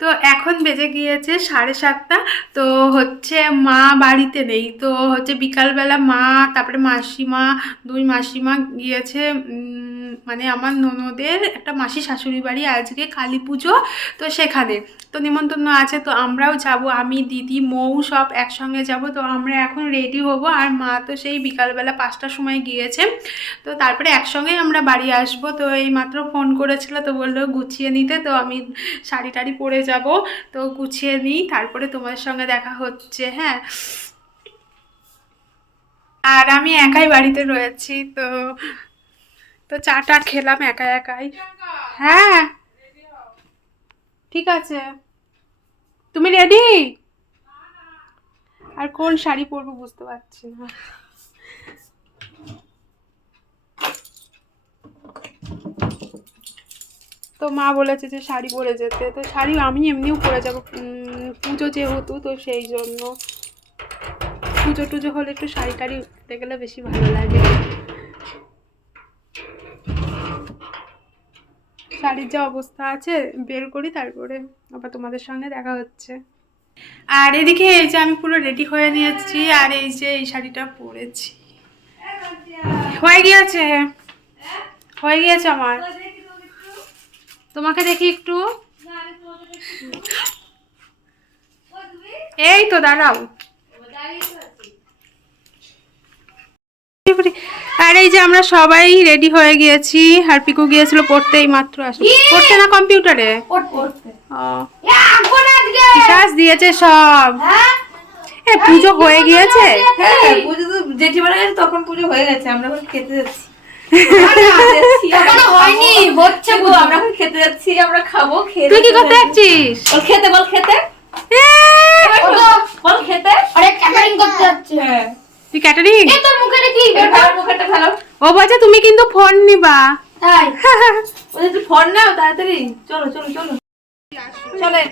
তো এখন বেজে গিয়েছে সাড়ে সাতটা, তো হচ্ছে মা বাড়িতে নেই, তো হচ্ছে বিকালবেলা মা, তারপরে মাসিমা, দুই মাসিমা গিয়েছে মানে আমার ননদের একটা মাসি শাশুড়ি বাড়ি আজকে কালী পুজো, তো সেখানে। তো নিমন্ত্রণ আছে, তো আমরাও যাব, আমি, দিদি, মৌ সব একসঙ্গে যাব, তো আমরা এখন রেডি হব, আর মা তো সেই বিকালবেলা পাঁচটার সময় গিয়েছে। তো তারপরে একসঙ্গেই আমরা বাড়ি আসব, তো এই মাত্র ফোন করেছিল, তো বলল গুছিয়ে নিতে, তো আমি শাড়ি টাড়ি পরে যাব, তো গুছিয়ে নিই, তারপরে তোমার সঙ্গে দেখা হচ্ছে হ্যাঁ। আর আমি একাই বাড়িতে রয়েছি, তো তো চাটা খেলাম একা একাই। হ্যাঁ। ঠিক আছে। তুমি রেডি আর কোন শাড়ি পরবো বুঝতে পারছি না। তো মা বলেছে যে শাড়ি পরে যেতে। তো শাড়ি আমি এমনিও পরে যাব। পুজো যেহেতু তো সেই জন্য। পুজো টুজো হলে একটু শাড়ি টাড়ি উঠতে গেলে বেশি ভালো লাগে। শাড়ির যা অবস্থা আছে, বের করি তারপরে আবার তোমাদের সঙ্গে দেখা হচ্ছে। আর এদিকে এই যে আমি পুরো রেডি হয়ে নিয়েছি, আর এই যে এই শাড়িটা পরেছি। হয়ে গিয়েছে? হয়ে গিয়েছে আমার? তোমাকে দেখি একটু। এই তো দাঁড়াও। আর এই যে আমরা সবাই রেডি হয়ে গিয়েছি। আর পিকু গিয়েছিল পড়তে এই মাত্র আসলো। পড়তে না কম্পিউটারে? শ্বাস দিয়েছে সব। এ পুজো হয়ে গিয়েছে? হ্যাঁ পুজো তো জেঠিমারা গেছে তখন পুজো হয়ে গেছে আমরা এখন খেতে যাচ্ছি। এখনও হয়নি। হচ্ছে গো, আমরা এখন খেতে যাচ্ছি আমরা খাব খেয়ে তুই কি করতে যাচ্ছিস? খেতে বল খেতে। বল খেতে। আরে ক্যাটারিং করতে যাচ্ছে। হ্যাঁ। তুই ক্যাটারিং তোর ও বলছে তুমি কিন্তু ফোন নিবা। তাই? ফোন নাও তাড়াতাড়ি। চলো চলো চলো। চলে।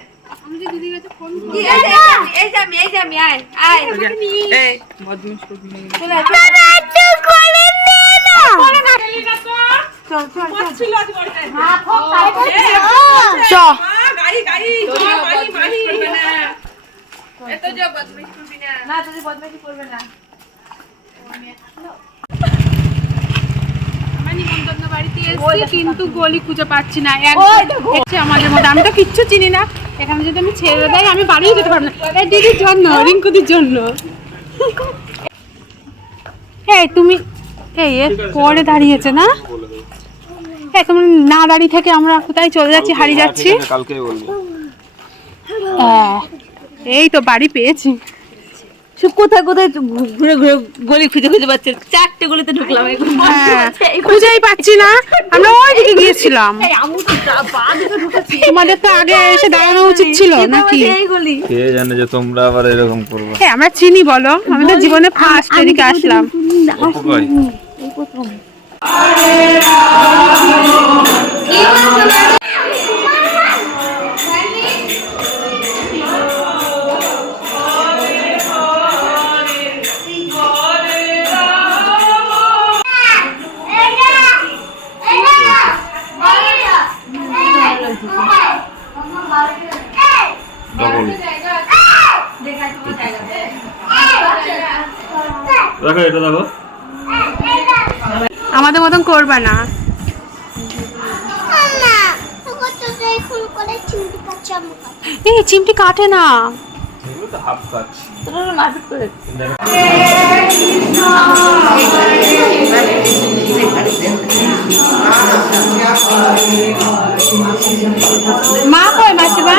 না। তুই বদমাইশি করবে না আমরা নিমন্ত্রণ বাড়িতে এসেছি কিন্তু গলি খুঁজে পাচ্ছি না। আমাদের মধ্যে আমি তো কিচ্ছু চিনি না। এখানে যদি আমি ছেড়ে দেয় আমি বাড়িও যেতে পারব না। এই দিদির জন্য রিঙ্কুদির জন্য। এই তুমি এই পরে দাঁড়িয়েছে না? এই তুমি না দাঁড়িয়ে থেকে আমরা কোথায় চলে যাচ্ছি হারিয়ে যাচ্ছি? হ্যাঁ, এই তো বাড়ি পেয়েছি। সে কোথায় কোথায় ঘুরে ঘুরে গলি খুঁজে খুঁজে পাচ্ছে? চারটে গলিতে ঢুকলাম হ্যাঁ খুঁজেই পাচ্ছি না। আমরা ওই দিকে গিয়েছিলাম তোমাদের তো আগে এসে দাঁড়ানো উচিত ছিল নাকি? এই কে জানে যে তোমরা আবার এরকম করবে? হ্যাঁ আমরা চিনি বলো। আমি তো জীবনে ফার্স্ট এদিকে আসলাম। অপু কই? দেখো এটা দেখো। আমাদের মতন করবা না। এই চিমটি কাটে না। মা কই মাসিমা?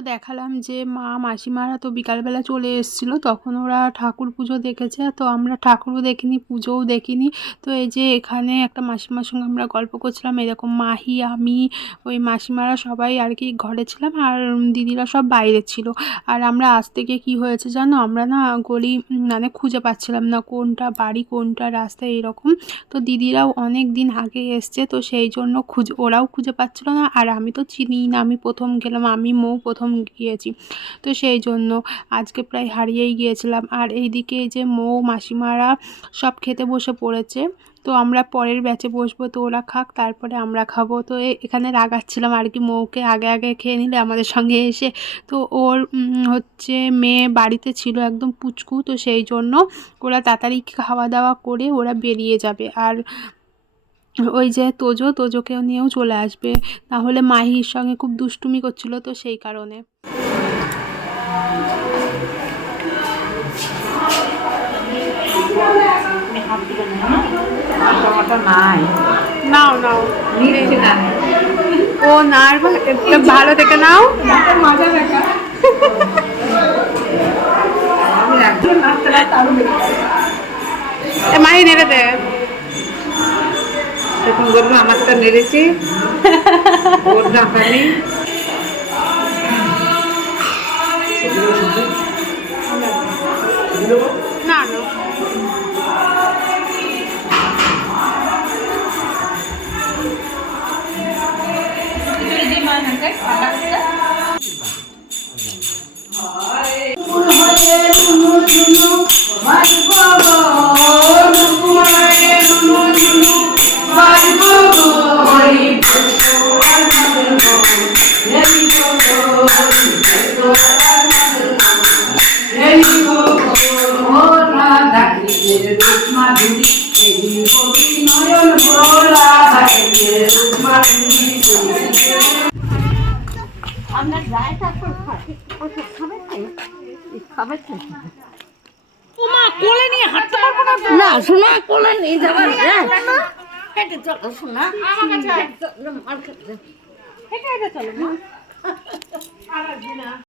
দেখালাম যে মা মাসিমারা তো বিকালবেলা চলে এসেছিল, তখন ওরা ঠাকুর পুজো দেখেছে, তো আমরা ঠাকুরও দেখিনি, পুজোও দেখিনি। তো এই যে এখানে একটা মাসিমার সঙ্গে আমরা গল্প করছিলাম, এরকম মাহি, আমি, ওই মাসিমারা সবাই আর কি ঘরে ছিলাম আর দিদিরা সব বাইরে ছিল। আর আমরা আসতে থেকে কী হয়েছে জানো? আমরা না গলি মানে খুঁজে পাচ্ছিলাম না কোনটা বাড়ি, কোনটা রাস্তা এরকম। তো দিদিরাও অনেক দিন আগে এসছে, তো সেই জন্য খুঁজে, ওরাও খুঁজে পাচ্ছিল না। আর আমি তো চিনি না, আমি প্রথম গেলাম, আমি, মৌ প্রথম গিয়েছি। তো সেই জন্য আজকে প্রায় হারিয়েই গিয়েছিলাম। আর এইদিকে এই যে মৌ মাসিমারা সব খেতে বসে পড়েছে। তো আমরা পরের ব্যাচে বসবো। তো ওরা খাক, তারপরে আমরা খাব। তো এখানে রাগাচ্ছিলাম আর কি মৌকে আগে আগে খেয়ে নিলে আমাদের সঙ্গে এসে। তো ওর হচ্ছে মেয়ে বাড়িতে ছিল একদম পুচকু। তো সেই জন্য ওরা তাড়াতাড়ি খাওয়া দাওয়া করে ওরা বেরিয়ে যাবে। আর ওই যে তোজো, তোজোকেও নিয়েও চলে আসবে। তাহলে মাহির সঙ্গে খুব দুষ্টুমি করছিল তো সেই কারণে। নাও নাও। ও না ভালো থেকে নাও। মাহি নেড়ে দে। তখন বলব আমারটা নেড়েছি। ওর ডাকা নেই না ওমা কোলে নিয়ে হাঁটতে পারব না না শোনা কোলে নিয়ে যাবার না। হ্যাঁ। হেঁটে চলো। শোনা। আমার কাছে হেঁটে হেঁটে চলো আর আসবি না